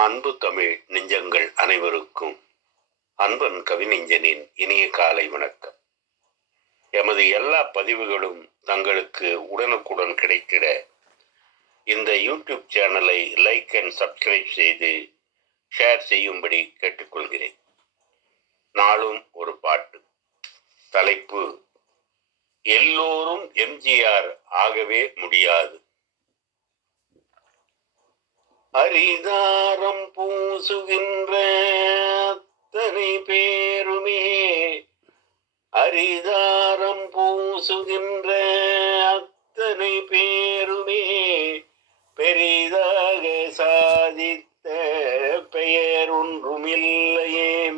அன்பு தமிழ் நெஞ்சங்கள் அனைவருக்கும் அன்பன் கவிநெஞ்சனின் இனிய காலை வணக்கம். எமது எல்லா பதிவுகளும் தங்களுக்கு உடனுக்குடன் கிடைத்திட இந்த யூடியூப் சேனலை லைக் அண்ட் சப்ஸ்கிரைப் செய்து ஷேர் செய்யும்படி கேட்டுக்கொள்கிறேன். நாளும் ஒரு பாட்டு. தலைப்பு எல்லோரும் எம்ஜிஆர் ஆகவே முடியாது. அரிதாரம் பூசுகின்ற அத்தனை பேருமே. அரிதாரம் பூசுகின்ற அத்தனை பேருமே. பெரிதாக சாதித்த பெயர் ஒன்றுமில்லையே.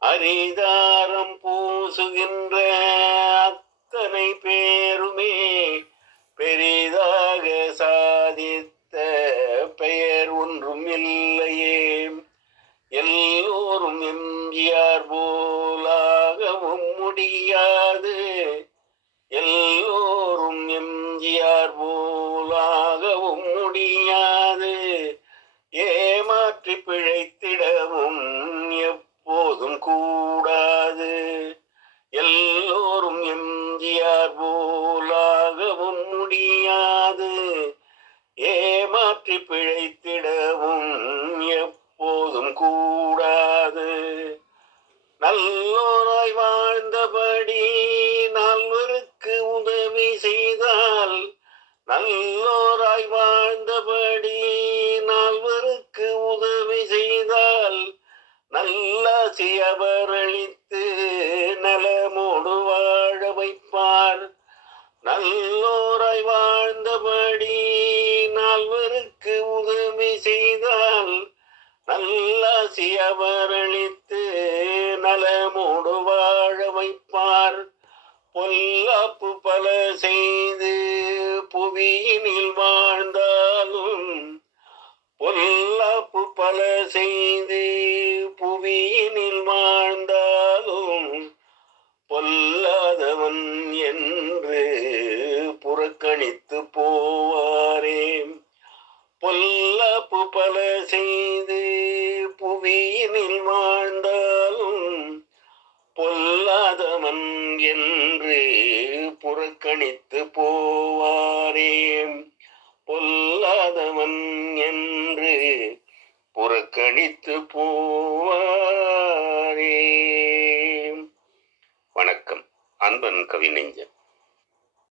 அரிதாரம் பூசுகின்ற அத்தனை பேருமே. பெரிதாக சா வேர் ஒன்றும் இல்லையே. எல்லோரும் எம்ஜிஆர் போலாகவும் முடியாது. எல்லோரும் எம்ஜிஆர் போலாகவும் முடியாது. ஏமாற்றி ஏமாற்றி பிழைத்திடவும் எப்போதும் கூடாது. நல்லோராய் வாழ்ந்தபடி நால்வருக்கு உதவி செய்தால் நல்லோராய் வாழ்ந்தபடி நால்வருக்கு உதவி செய்தால் நல்லாசி அவர் அளித்து நலமோடு வாழ வைப்பார். நல்லோராய் வாழ்ந்தபடி நல்லாசி அவர் நலமோடு வாழ வைப்பார். பொல்லப்பு பல செய்து புவியினில் வாழ்ந்தாலும் பொல்லப்பு பல செய்து புவியினில் வாழ்ந்தாலும் பொல்லாதவன் என்று புறக்கணித்து போவார். பொன்னினில் வாழ்ந்தாலும் பொல்லாதவன் என்று புறக்கணித்து போவாரே. பொல்லாதவன் என்று புறக்கணித்து போவாரே. வணக்கம். அன்பன் கவி நெஞ்சன்